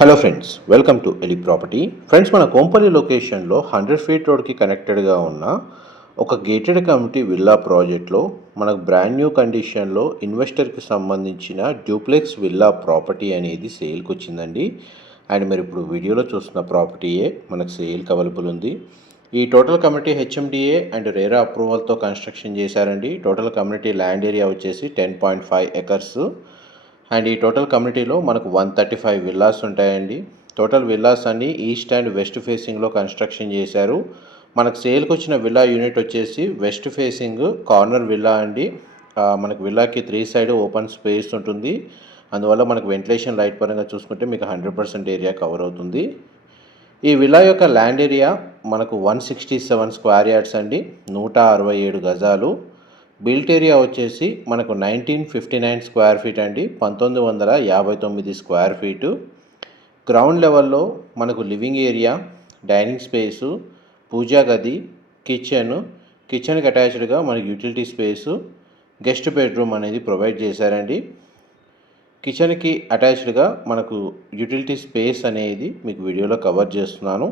Hello friends, welcome to Eli property. Friends, మన కోంపల్లి లొకేషన్లో 100 feet రోడ్కి కనెక్టెడ్గా ఉన్న ఒక గేటెడ్ కమ్యూనిటీ విల్లా ప్రాజెక్ట్లో మనకు బ్రాండ్ న్యూ కండిషన్లో ఇన్వెస్టర్కి సంబంధించిన డ్యూప్లెక్స్ విల్లా ప్రాపర్టీ అనేది సేల్కి వచ్చిందండి. అండ్ మీరు ఇప్పుడు వీడియోలో చూస్తున్న ప్రాపర్టీయే మనకు సేల్కి అవైలబుల్ ఉంది. ఈ total community HMDA and RERA అప్రూవల్తో కన్స్ట్రక్షన్ చేశారండి. టోటల్ కమ్యూనిటీ ల్యాండ్ ఏరియా వచ్చేసి 10.5 ఎకర్స్. అండ్ ఈ టోటల్ కమ్యూనిటీలో మనకు 135 విల్లాస్ ఉంటాయండి. టోటల్ విల్లాస్ అన్నీ ఈస్ట్ అండ్ వెస్ట్ ఫేసింగ్లో కన్స్ట్రక్షన్ చేశారు. మనకు సేల్కి వచ్చిన విల్లా యూనిట్ వచ్చేసి వెస్ట్ ఫేసింగ్ కార్నర్ విల్లా అండి. మనకు విల్లాకి 3 సైడ్ ఓపెన్ స్పేస్ ఉంటుంది. అందువల్ల మనకు వెంటిలేషన్ లైట్ పరంగా చూసుకుంటే మీకు 100% ఏరియా కవర్ అవుతుంది. ఈ విల్లా యొక్క ల్యాండ్ ఏరియా మనకు 167 స్క్వేర్ యార్డ్స్ అండి, 167 గజాలు. బిల్ట్ ఏరియా వచ్చేసి మనకు 1959 స్క్వేర్ ఫీట్ అండి, 1959 స్క్వేర్ ఫీటు. గ్రౌండ్ లెవెల్లో మనకు లివింగ్ ఏరియా, డైనింగ్ స్పేసు, పూజా గది, కిచెన్కి అటాచ్డ్గా మనకు యూటిలిటీ స్పేసు, గెస్ట్ బెడ్రూమ్ అనేది ప్రొవైడ్ చేశారండి. కిచెన్కి అటాచ్డ్గా మనకు యూటిలిటీ స్పేస్ అనేది మీకు వీడియోలో కవర్ చేస్తున్నాను.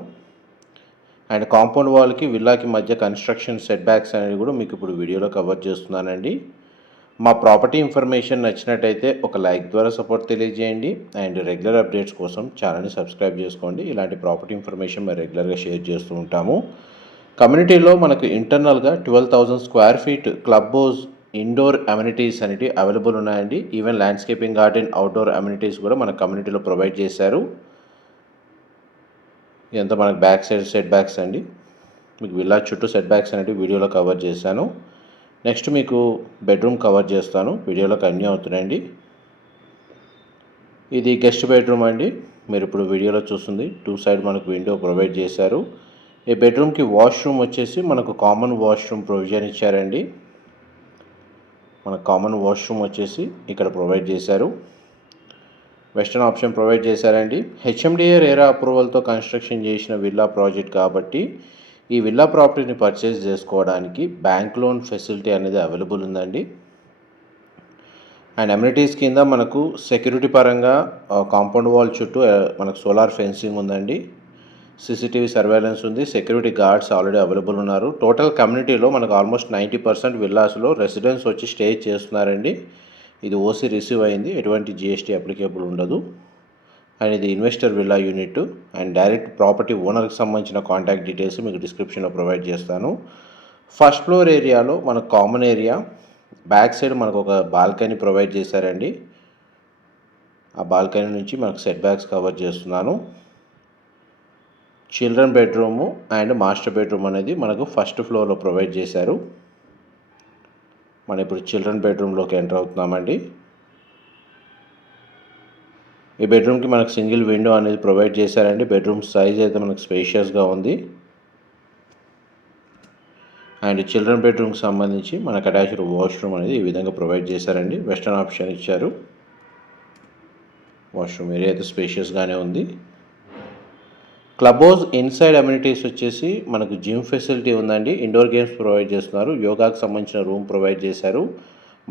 అండ్ కాంపౌండ్ వాల్కి విల్లాకి మధ్య కన్స్ట్రక్షన్ సెట్ బ్యాక్స్ అనేది కూడా మీకు ఇప్పుడు వీడియోలో కవర్ చేస్తున్నానండి. మా ప్రాపర్టీ ఇన్ఫర్మేషన్ నచ్చినట్టయితే ఒక లైక్ ద్వారా సపోర్ట్ తెలియజేయండి. అండ్ రెగ్యులర్ అప్డేట్స్ కోసం ఛానల్ని సబ్స్క్రైబ్ చేసుకోండి. ఇలాంటి ప్రాపర్టీ ఇన్ఫర్మేషన్ మేము రెగ్యులర్గా షేర్ చేస్తూ ఉంటాము. కమ్యూనిటీలో మనకు ఇంటర్నల్గా 12,000 square feet club house, indoor amenities అనేవి అవైలబుల్ ఉన్నాయండి. Even landscaping garden, outdoor amenities కూడా మన కమ్యూనిటీలో ప్రొవైడ్ చేశారు. ఇదంతా మనకు బ్యాక్ సైడ్ సెట్ బ్యాక్స్ అండి. మీకు విల్లా చుట్టూ సెట్ బ్యాక్స్ అనేవి వీడియోలో కవర్ చేశాను. నెక్స్ట్ మీకు బెడ్రూమ్ కవర్ చేస్తాను, వీడియోలో కంటిన్యూ అవుతున్నాయండి. ఇది గెస్ట్ బెడ్రూమ్ అండి. మీరు ఇప్పుడు వీడియోలో చూస్తుంది 2 సైడ్ మనకు విండో ప్రొవైడ్ చేశారు. ఈ బెడ్రూమ్కి వాష్రూమ్ వచ్చేసి మనకు కామన్ వాష్రూమ్ ప్రొవిజన్ ఇచ్చారండి. మన కామన్ వాష్రూమ్ వచ్చేసి ఇక్కడ ప్రొవైడ్ చేశారు. వెస్టర్న్ ఆప్షన్ ప్రొవైడ్ చేశారండి. హెచ్ఎండిఏ రేరా అప్రూవల్తో కన్స్ట్రక్షన్ చేసిన విల్లా ప్రాజెక్ట్ కాబట్టి ఈ విల్లా ప్రాపర్టీని పర్చేస్ చేసుకోవడానికి బ్యాంక్ లోన్ ఫెసిలిటీ అనేది అవైలబుల్ ఉందండి. అండ్ అమ్యూనిటీస్ కింద మనకు సెక్యూరిటీ పరంగా కాంపౌండ్ వాల్ చుట్టూ మనకు సోలార్ ఫెన్సింగ్ ఉందండి. సీసీటీవీ సర్వేలెన్స్ ఉంది. సెక్యూరిటీ గార్డ్స్ ఆల్రెడీ అవైలబుల్ ఉన్నారు. టోటల్ కమ్యూనిటీలో మనకు ఆల్మోస్ట్ 90% విల్లాస్లో రెసిడెంట్స్ వచ్చి స్టే చేస్తున్నారండి. ఇది ఓసీ రిసీవ్ అయింది, ఎటువంటి జిఎస్టీ అప్లికేబుల్ ఉండదు. అండ్ ఇది investor villa unit. And direct property ఓనర్కి సంబంధించిన కాంటాక్ట్ డీటెయిల్స్ మీకు డిస్క్రిప్షన్లో ప్రొవైడ్ చేస్తాను. ఫస్ట్ ఫ్లోర్ ఏరియాలో మనకు కామన్ ఏరియా, బ్యాక్ సైడ్ మనకు ఒక బాల్కనీ ప్రొవైడ్ చేశారండి. ఆ బాల్కనీ నుంచి మనకు సెట్ బ్యాక్స్ కవర్ చేస్తున్నాను. Children bedroom and master bedroom అనేది మనకు ఫస్ట్ ఫ్లోర్లో ప్రొవైడ్ చేశారు. మనం ఇప్పుడు చిల్డ్రన్ బెడ్రూమ్లోకి ఎంటర్ అవుతున్నామండి. ఈ బెడ్రూమ్కి మనకు సింగిల్ విండో అనేది ప్రొవైడ్ చేశారండి. బెడ్రూమ్ సైజ్ అయితే మనకు స్పేషియస్గా ఉంది. అండ్ చిల్డ్రన్ బెడ్రూమ్కి సంబంధించి మనకు అటాచ్డ్ వాష్రూమ్ అనేది ఈ విధంగా ప్రొవైడ్ చేశారండి. వెస్టర్న్ ఆప్షన్ ఇచ్చారు. వాష్రూమ్ ఏరియా అయితే స్పేషియస్గానే ఉంది. క్లబ్ హౌస్ ఇన్సైడ్ అమ్యూనిటీస్ వచ్చేసి మనకు జిమ్ ఫెసిలిటీ ఉందండి. ఇండోర్ గేమ్స్ ప్రొవైడ్ చేస్తున్నారు. యోగాకు సంబంధించిన రూమ్ ప్రొవైడ్ చేశారు.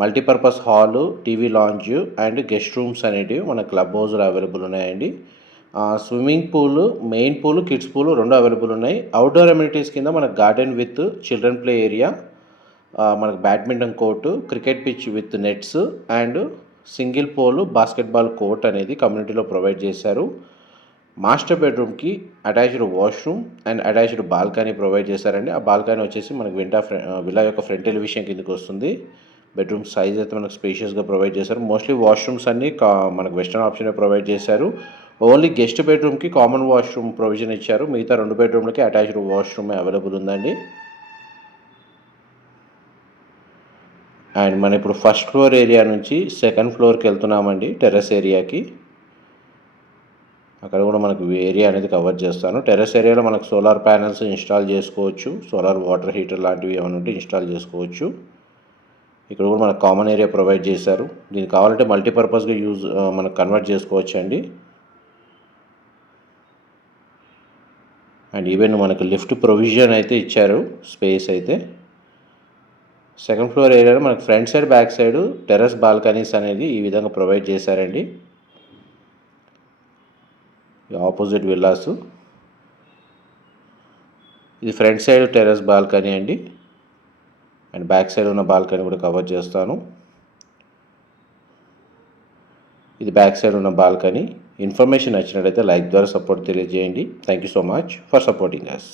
Multipurpose hall, TV lounge and guest rooms అనేటివి మన క్లబ్ హౌస్లో అవైలబుల్ ఉన్నాయండి. Swimming pool, main pool, kids pool రెండు అవైలబుల్ ఉన్నాయి. అవుట్డోర్ అమ్యూనిటీస్ కింద మనకు garden with children play area, మనకు badminton court, cricket pitch with nets and single pole basketball court అనేది కమ్యూనిటీలో ప్రొవైడ్ చేశారు. మాస్టర్ బెడ్రూమ్కి attached washroom and attached balcony provide చేశారండి. ఆ బాల్కనీ వచ్చేసి మనకు విల్లా యొక్క ఫ్రంట్ ఎలివేషన్ కిందకి వస్తుంది. బెడ్రూమ్ సైజ్ అయితే మనకు స్పేషియస్గా ప్రొవైడ్ చేశారు. మోస్ట్లీ వాష్రూమ్స్ అన్నీ మనకు వెస్టర్న్ ఆప్షనే ప్రొవైడ్ చేశారు. ఓన్లీ గెస్ట్ బెడ్రూమ్కి కామన్ వాష్రూమ్ ప్రొవిజన్ ఇచ్చారు. మిగతా 2 బెడ్రూమ్లకి అటాచ్డ్ వాష్రూమ్ అవైలబుల్ ఉందండి. అండ్ మనం ఇప్పుడు ఫస్ట్ ఫ్లోర్ ఏరియా నుంచి సెకండ్ ఫ్లోర్కి వెళ్తున్నామండి, టెర్రస్ ఏరియాకి. అక్కడ కూడా మనకు ఏరియా అనేది కవర్ చేస్తాను. టెర్రస్ ఏరియాలో మనకు సోలార్ ప్యానెల్స్ ఇన్స్టాల్ చేసుకోవచ్చు. సోలార్ వాటర్ హీటర్ లాంటివి ఏమైనా ఉంటే ఇన్స్టాల్ చేసుకోవచ్చు. ఇక్కడ కూడా మనకు కామన్ ఏరియా ప్రొవైడ్ చేశారు. దీనికి కావాలంటే మల్టీపర్పస్గా మనకు కన్వర్ట్ చేసుకోవచ్చు అండి. అండ్ ఈవెన్ మనకు లిఫ్ట్ ప్రొవిజన్ అయితే ఇచ్చారు, స్పేస్ అయితే. సెకండ్ ఫ్లోర్ ఏరియాలో మనకు front side, back side terrace balconies అనేది ఈ విధంగా ప్రొవైడ్ చేశారండి. ఈ ఆపోజిట్ విల్లాసు. ఇది ఫ్రంట్ సైడ్ టెర్రస్ బాల్కనీ అండి. అండ్ బ్యాక్ సైడ్ ఉన్న బాల్కనీ కూడా కవర్ చేస్తాను. ఇది బ్యాక్ సైడ్ ఉన్న బాల్కనీ. ఇన్ఫర్మేషన్ నచ్చినట్లయితే లైక్ ద్వారా సపోర్ట్ తెలియజేయండి. Thank you so much for supporting us.